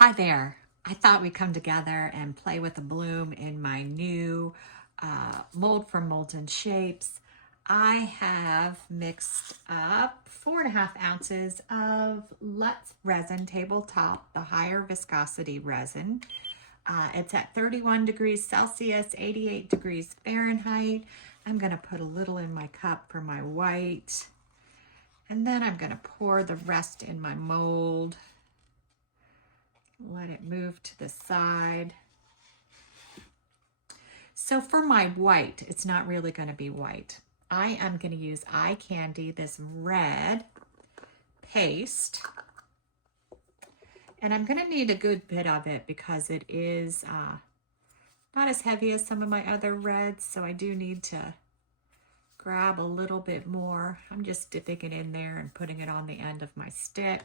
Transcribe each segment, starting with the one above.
Hi there. I thought we'd come together and play with the bloom in my new mold from Molds and Shapes. I have mixed up 4.5 ounces of Lutz resin tabletop, the higher viscosity resin. It's at 31 degrees Celsius, 88 degrees Fahrenheit. I'm going to put a little in my cup for my white, and then I'm going to pour the rest in my mold. Let it move to the side. So for my white, it's not really going to be white. I am going to use eye candy, this red paste. And I'm going to need a good bit of it because it is not as heavy as some of my other reds. So I do need to grab a little bit more. I'm just dipping it in there and putting it on the end of my stick.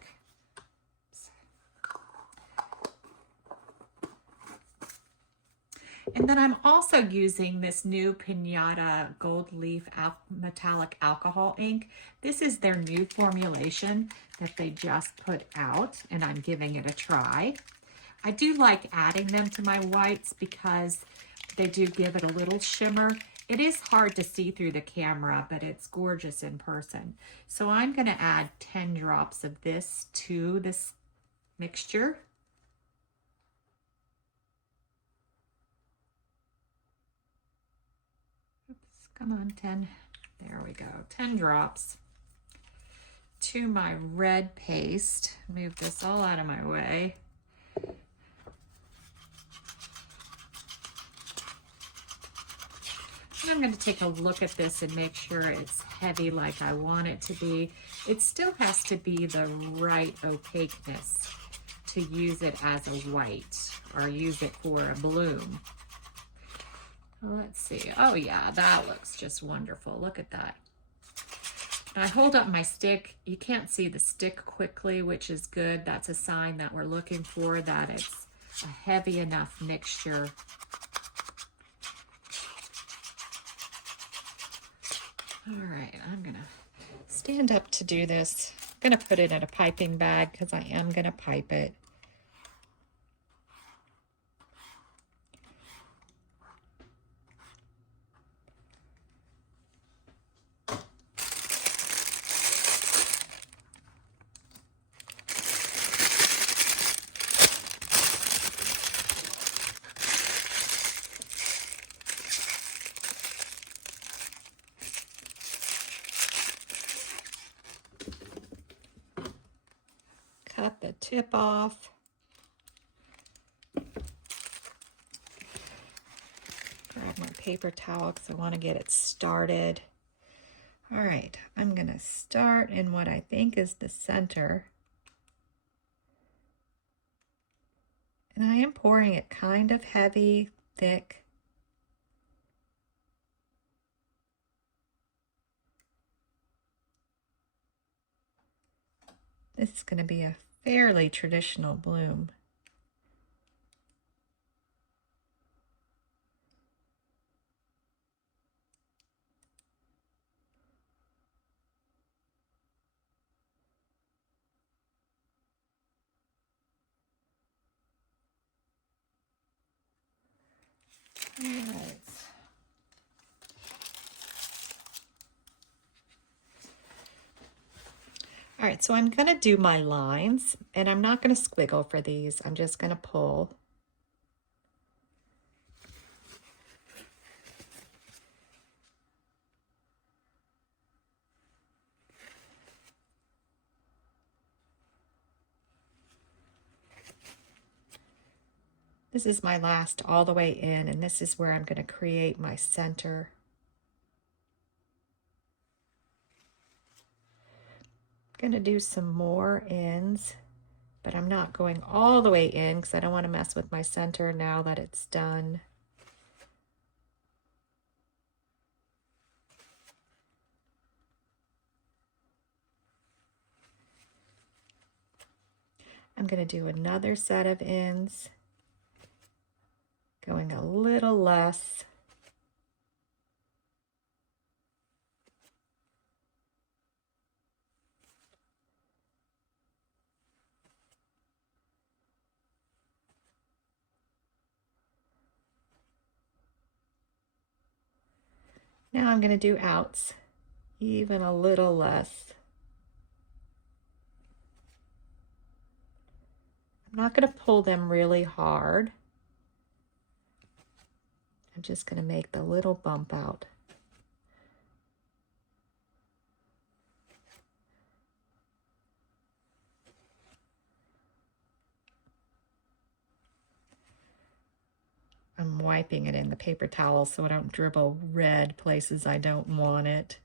And then I'm also using this new Pinata Gold Leaf Metallic Alcohol ink. This is their new formulation that they just put out, and I'm giving it a try. I do like adding them to my whites because they do give it a little shimmer. It is hard to see through the camera, but it's gorgeous in person. So I'm going to add 10 drops of this to this mixture. Come on, 10. There we go. 10 drops to my red paste. Move this all out of my way. And I'm going to take a look at this and make sure it's heavy like I want it to be. It still has to be the right opaqueness to use it as a white or use it for a bloom. Let's see. Oh yeah, that looks just wonderful. Look at that. I hold up my stick. You can't see the stick quickly, which is good. That's a sign that we're looking for, that it's a heavy enough mixture. All right, I'm gonna stand up to do this. I'm gonna put it in a piping bag because I am gonna pipe it. Cut the tip off. Grab my paper towel because I want to get it started. All right, I'm going to start in what I think is the center. And I am pouring it kind of heavy, thick. This is going to be a fairly traditional bloom. All right. All right, so I'm going to do my lines, and I'm not going to squiggle for these. I'm just going to pull. This is my last all the way in, and this is where I'm going to create my center. I'm going to do some more ends, but I'm not going all the way in because I don't want to mess with my center now that it's done. I'm going to do another set of ends, going a little less. Now I'm going to do outs, even a little less. I'm not going to pull them really hard. I'm just going to make the little bump out. I'm wiping it in the paper towel so I don't dribble red places I don't want it.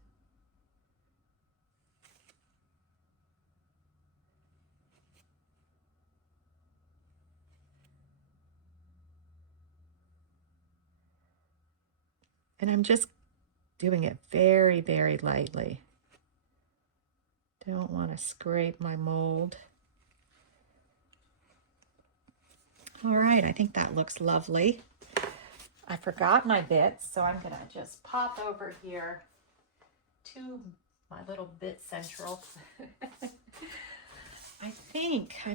And I'm just doing it very, very lightly. Don't want to scrape my mold. All right, I think that looks lovely. I forgot my bits, so I'm gonna just pop over here to my little bit central. I'm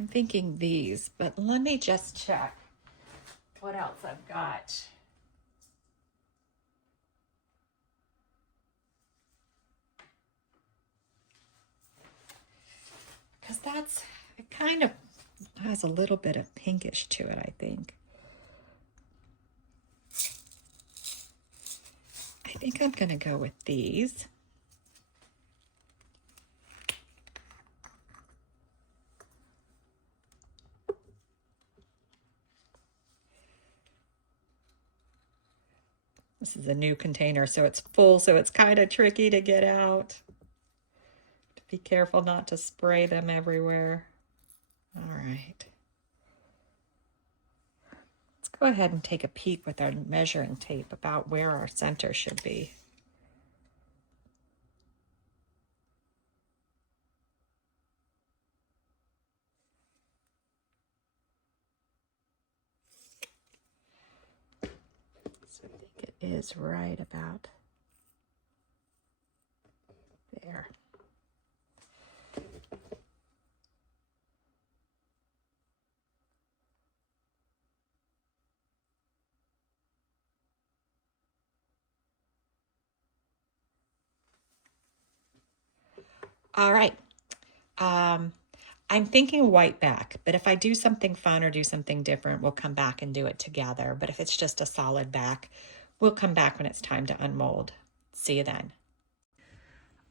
thinking these, but let me just check what else I've got. Because it kind of has a little bit of pinkish to it, I think. I think I'm going to go with these. This is a new container, so it's full, so it's kind of tricky to get out. Be careful not to spray them everywhere. All right. Let's go ahead and take a peek with our measuring tape about where our center should be. So I think it is right about there. All right. I'm thinking white back, but if I do something fun or do something different, we'll come back and do it together. But if it's just a solid back, we'll come back when it's time to unmold. See you then.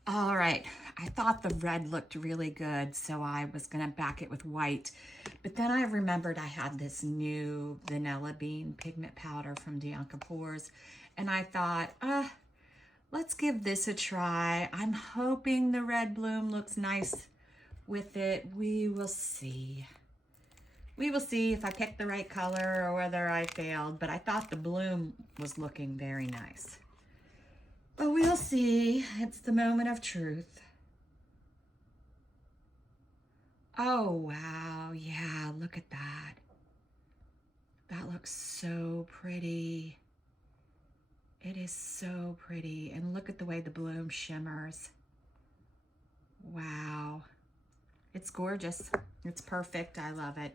All right, I thought the red looked really good, so I was gonna back it with white. But then I remembered I had this new vanilla bean pigment powder from Bianca Pours, and I thought, let's give this a try. I'm hoping the red bloom looks nice with it. We will see. We will see if I picked the right color or whether I failed, but I thought the bloom was looking very nice. But we'll see. It's the moment of truth. Oh, wow. Yeah, look at that. That looks so pretty. It is so pretty. And look at the way the bloom shimmers. Wow. It's gorgeous. It's perfect. I love it.